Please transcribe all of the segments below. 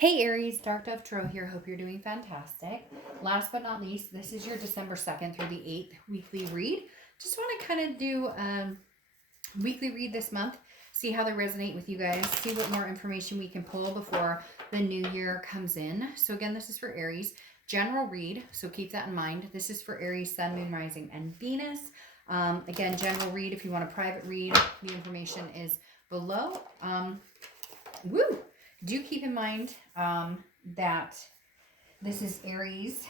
Hey Aries, Dark Dove Tarot here. Hope you're doing fantastic. Last but not least, this is your December 2nd through the 8th weekly read. Just want to kind of do a weekly read this month, see how they resonate with you guys, see what more information we can pull before the new year comes in. So again, this is for Aries. General read, so keep that in mind. This is for Aries, Sun, Moon, Rising, and Venus. Again, general read. If you want a private read, the information is below. Woo! Do keep in mind that this is Aries,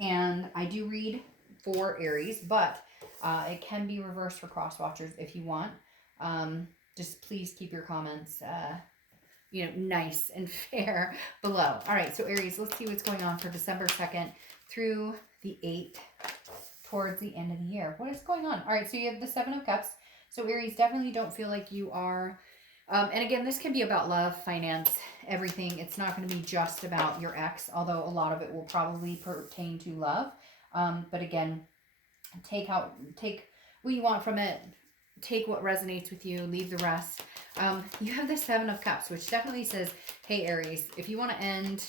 and I do read for Aries, but it can be reversed for cross watchers if you want. Just please keep your comments, nice and fair below. All right, so Aries, let's see what's going on for December 2nd through the 8th, towards the end of the year. What is going on? All right, so you have the Seven of Cups. So Aries, definitely don't feel like you are... and again, this can be about love, finance, everything. It's not going to be just about your ex, although a lot of it will probably pertain to love. But again, take what you want from it. Take what resonates with you. Leave the rest. You have the Seven of Cups, which definitely says, hey, Aries, if you want to end,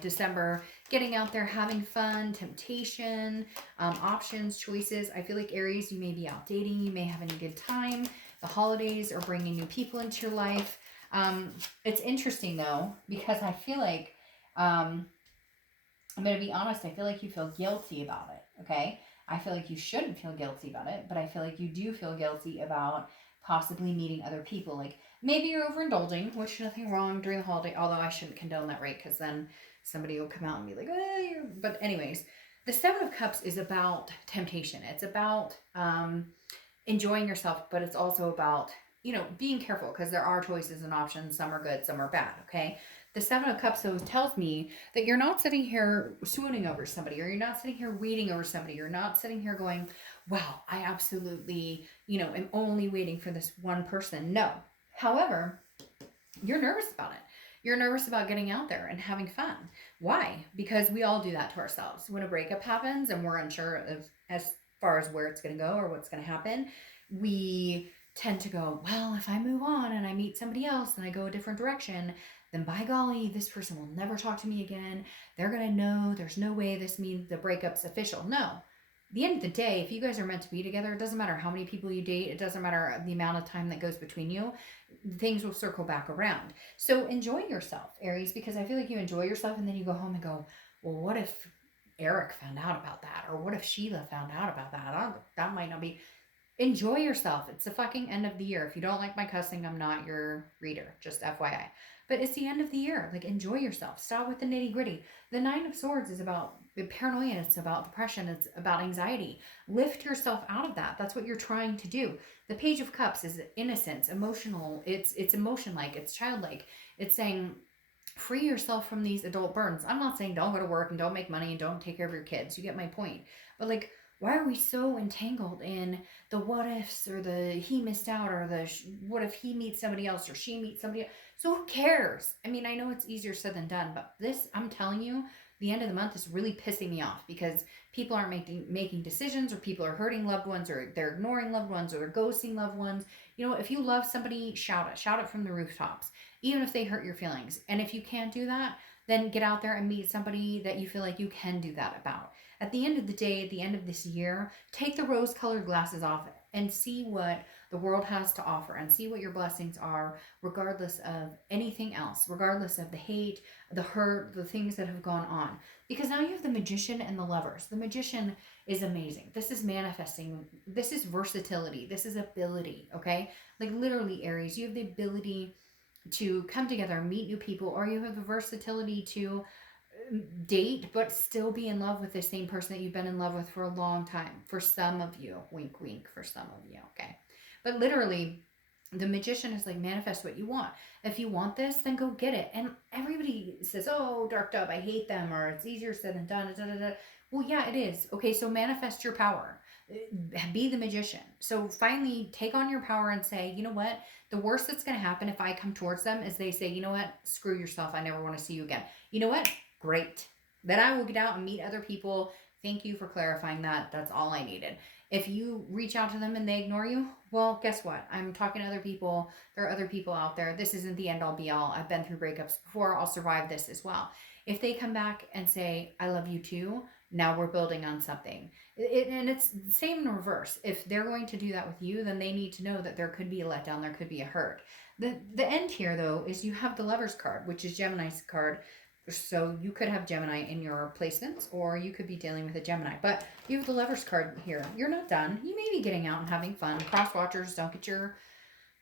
December, getting out there, having fun, temptation, options, choices. I feel like Aries, you may be out dating. You may have a good time. The holidays are bringing new people into your life. It's interesting, though, because I feel like, I'm going to be honest, I feel like you feel guilty about it, okay? I feel like you shouldn't feel guilty about it, but I feel like you do feel guilty about possibly meeting other people. Like, maybe you're overindulging, which is nothing wrong during the holiday, although I shouldn't condone that, right? Because then somebody will come out and be like, But anyways, the Seven of Cups is about temptation. It's about enjoying yourself, but it's also about, being careful because there are choices and options. Some are good, some are bad, okay? The Seven of Cups, so tells me that you're not sitting here swooning over somebody, or you're not sitting here waiting over somebody. You're not sitting here going, wow, I absolutely, am only waiting for this one person. No. However, you're nervous about it. You're nervous about getting out there and having fun. Why? Because we all do that to ourselves. When a breakup happens and we're unsure of as far as where it's going to go or what's going to happen, we tend to go, well, if I move on and I meet somebody else and I go a different direction, then by golly, this person will never talk to me again. They're going to know. There's no way this means the breakup's official. No. At the end of the day, if you guys are meant to be together, it doesn't matter how many people you date. It doesn't matter the amount of time that goes between you. Things will circle back around. So enjoy yourself, Aries, because I feel like you enjoy yourself and then you go home and go, well, what if Eric found out about that? Or what if Sheila found out about that? That might not be... Enjoy yourself. It's the fucking end of the year. If you don't like my cussing, I'm not your reader. Just FYI. But it's the end of the year. Like, enjoy yourself. Stop with the nitty gritty. The Nine of Swords is about paranoia. It's about depression. It's about anxiety. Lift yourself out of that. That's what you're trying to do. The Page of Cups is innocence, emotional. It's emotion-like. It's childlike. It's saying, free yourself from these adult burdens. I'm not saying don't go to work and don't make money and don't take care of your kids. You get my point. But like, why are we so entangled in the what ifs, or the he missed out, or the what if he meets somebody else or she meets somebody else? So who cares? I mean, I know it's easier said than done, but this, I'm telling you, the end of the month is really pissing me off because people aren't making decisions, or people are hurting loved ones, or they're ignoring loved ones, or they're ghosting loved ones. If you love somebody, shout it from the rooftops, even if they hurt your feelings. And if you can't do that, then get out there and meet somebody that you feel like you can do that about. At the end of the day, at the end of this year, take the rose-colored glasses off and see what the world has to offer, and see what your blessings are, regardless of anything else, regardless of the hate, the hurt, the things that have gone on. Because now you have the Magician and the Lovers. The Magician is amazing. This is manifesting. This is versatility. This is ability, okay? Like, literally, Aries, you have the ability to come together, meet new people, or you have the versatility to date but still be in love with the same person that you've been in love with for a long time. For some of you, wink wink, for some of you, okay? But literally, the Magician is like, manifest what you want. If you want this, then go get it. And everybody says, oh, Dark Dove, I hate them, or it's easier said than done. Da, da, da. Well, yeah, it is. Okay, so manifest your power. Be the Magician. So finally take on your power and say, you know what? The worst that's going to happen if I come towards them is they say, you know what? Screw yourself. I never want to see you again. You know what? Great. Then I will get out and meet other people. Thank you for clarifying that. That's all I needed. If you reach out to them and they ignore you, well, guess what? I'm talking to other people. There are other people out there. This isn't the end all be all. I've been through breakups before. I'll survive this as well. If they come back and say, I love you too, now we're building on something. And it's the same in reverse. If they're going to do that with you, then they need to know that there could be a letdown, there could be a hurt. The end here, though, is you have the Lover's card, which is Gemini's card. So you could have Gemini in your placements, or you could be dealing with a Gemini. But you have the Lover's card here. You're not done. You may be getting out and having fun. Cross watchers, don't get your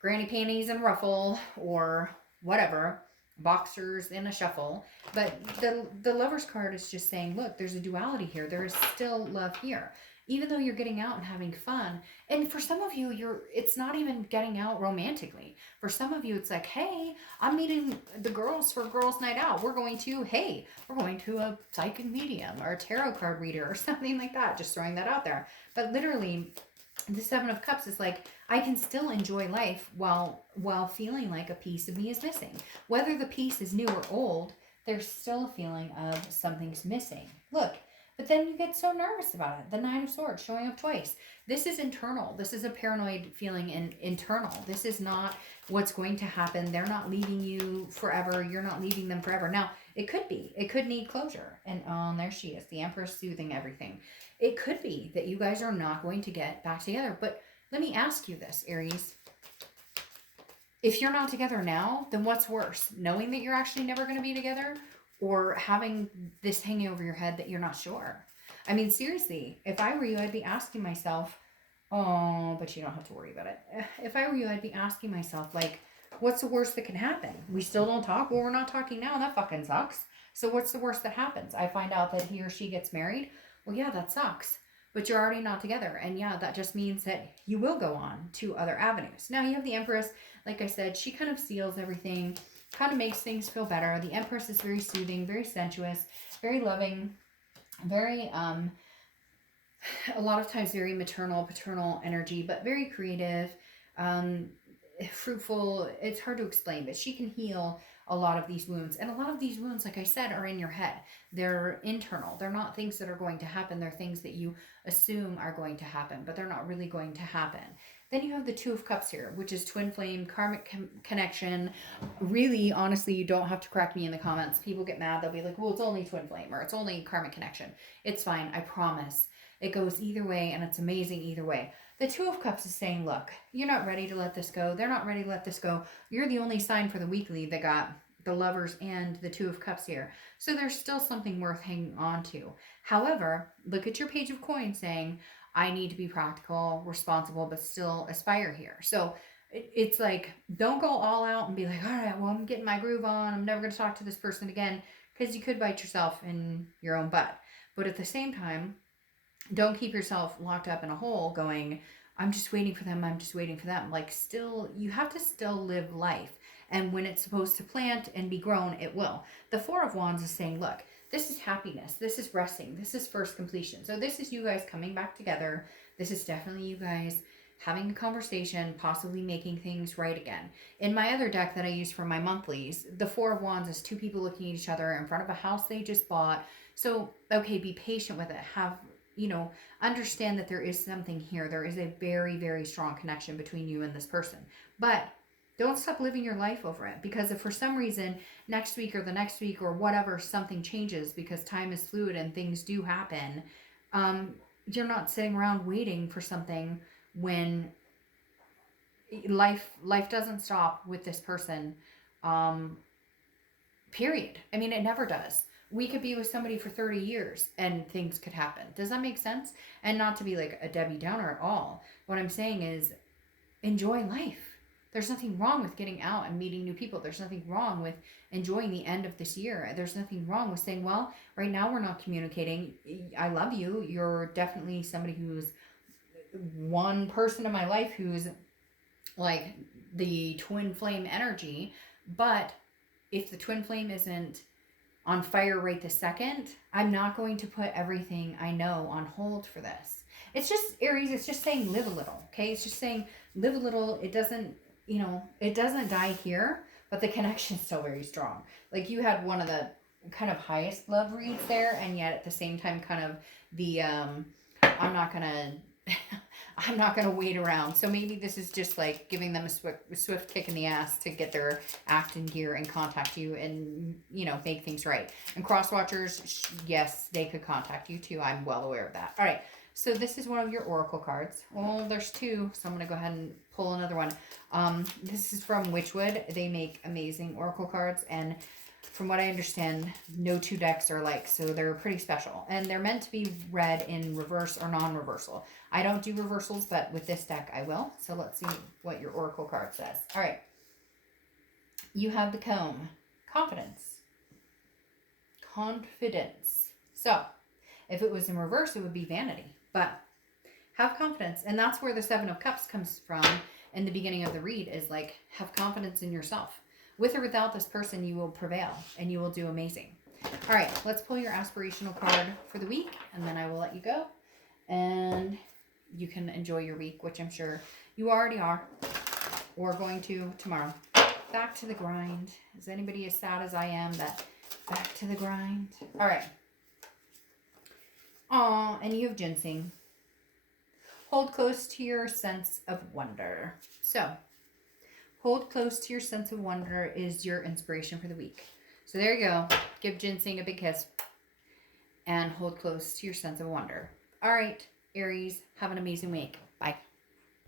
granny panties in a ruffle or whatever. Boxers in a shuffle. But the Lover's card is just saying, look, there's a duality here. There is still love here. Even though you're getting out and having fun. And for some of you, it's not even getting out romantically. For some of you, it's like, hey, I'm meeting the girls for girls' night out. We're going to a psychic medium or a tarot card reader or something like that. Just throwing that out there. But literally, the Seven of Cups is like, I can still enjoy life while feeling like a piece of me is missing. Whether the piece is new or old, there's still a feeling of something's missing. Look. But then you get so nervous about it. The Nine of Swords showing up twice. This is internal. This is a paranoid feeling internal. This is not what's going to happen. They're not leaving you forever. You're not leaving them forever. Now, it could be. It could need closure. And there she is. The Empress soothing everything. It could be that you guys are not going to get back together. But let me ask you this, Aries. If you're not together now, then what's worse? Knowing that you're actually never going to be together? Or having this hanging over your head that you're not sure. I mean, seriously, if I were you, I'd be asking myself, oh, but you don't have to worry about it. If I were you, I'd be asking myself, like, what's the worst that can happen? We still don't talk? Well, we're not talking now, and that fucking sucks. So what's the worst that happens? I find out that he or she gets married? Well, yeah, that sucks. But you're already not together. And yeah, that just means that you will go on to other avenues. Now, you have the Empress. Like I said, she kind of seals everything. Kind of makes things feel better. The Empress is very soothing, very sensuous, very loving, very, a lot of times very maternal, paternal energy, but very creative, fruitful. It's hard to explain, but she can heal a lot of these wounds. And a lot of these wounds, like I said, are in your head. They're internal. They're not things that are going to happen. They're things that you assume are going to happen, but they're not really going to happen. Then you have the Two of Cups here, which is twin flame, karmic connection. Really, honestly, you don't have to correct me in the comments. People get mad. They'll be like, well, it's only twin flame or it's only karmic connection. It's fine. I promise. It goes either way and it's amazing either way. The Two of Cups is saying, look, you're not ready to let this go. They're not ready to let this go. You're the only sign for the weekly that got the Lovers and the Two of Cups here. So there's still something worth hanging on to. However, look at your Page of Coins saying, I need to be practical, responsible, but still aspire here. So it's like, don't go all out and be like, all right, well, I'm getting my groove on. I'm never going to talk to this person again, because you could bite yourself in your own butt. But at the same time, don't keep yourself locked up in a hole going, I'm just waiting for them. I'm just waiting for them. Like, still, you have to still live life. And when it's supposed to plant and be grown, it will. The Four of Wands is saying, look, this is happiness. This is resting. This is first completion. So this is you guys coming back together. This is definitely you guys having a conversation, possibly making things right again. In my other deck that I use for my monthlies, the Four of Wands is two people looking at each other in front of a house they just bought. So, okay, be patient with it. Understand that there is something here. There is a very, very strong connection between you and this person. But don't stop living your life over it, because if for some reason next week or the next week or whatever something changes, because time is fluid and things do happen, you're not sitting around waiting for something when life doesn't stop with this person. Period. I mean, it never does. We could be with somebody for 30 years and things could happen. Does that make sense? And not to be like a Debbie Downer at all. What I'm saying is enjoy life. There's nothing wrong with getting out and meeting new people. There's nothing wrong with enjoying the end of this year. There's nothing wrong with saying, well, right now we're not communicating. I love you. You're definitely somebody who's one person in my life who's like the twin flame energy. But if the twin flame isn't on fire right this second, I'm not going to put everything I know on hold for this. It's just, Aries, it's just saying live a little, okay? It's just saying live a little. It doesn't, it doesn't die here, but the connection's still very strong. Like, you had one of the kind of highest love reads there, and yet at the same time kind of the, I'm not going to I'm not going to wait around. So maybe this is just like giving them a swift kick in the ass to get their act in gear and contact you and, you know, make things right. And cross watchers, yes, they could contact you too. I'm well aware of that. All right. So this is one of your oracle cards. Well, there's two, so I'm going to go ahead and pull another one. This is from Witchwood. They make amazing oracle cards, and from what I understand, no two decks are alike, so they're pretty special. And they're meant to be read in reverse or non-reversal. I don't do reversals, but with this deck I will. So let's see what your oracle card says. All right. You have the comb. Confidence. Confidence. So, if it was in reverse, it would be vanity. But have confidence. And that's where the Seven of Cups comes from in the beginning of the read, is like, have confidence in yourself. With or without this person, you will prevail and you will do amazing. All right, let's pull your aspirational card for the week, and then I will let you go. And you can enjoy your week, which I'm sure you already are, or going to tomorrow. Back to the grind. Is anybody as sad as I am that back to the grind? All right. Aw, and you have ginseng. Hold close to your sense of wonder. So, hold close to your sense of wonder is your inspiration for the week. So there you go. Give ginseng a big kiss. And hold close to your sense of wonder. All right, Aries, have an amazing week. Bye.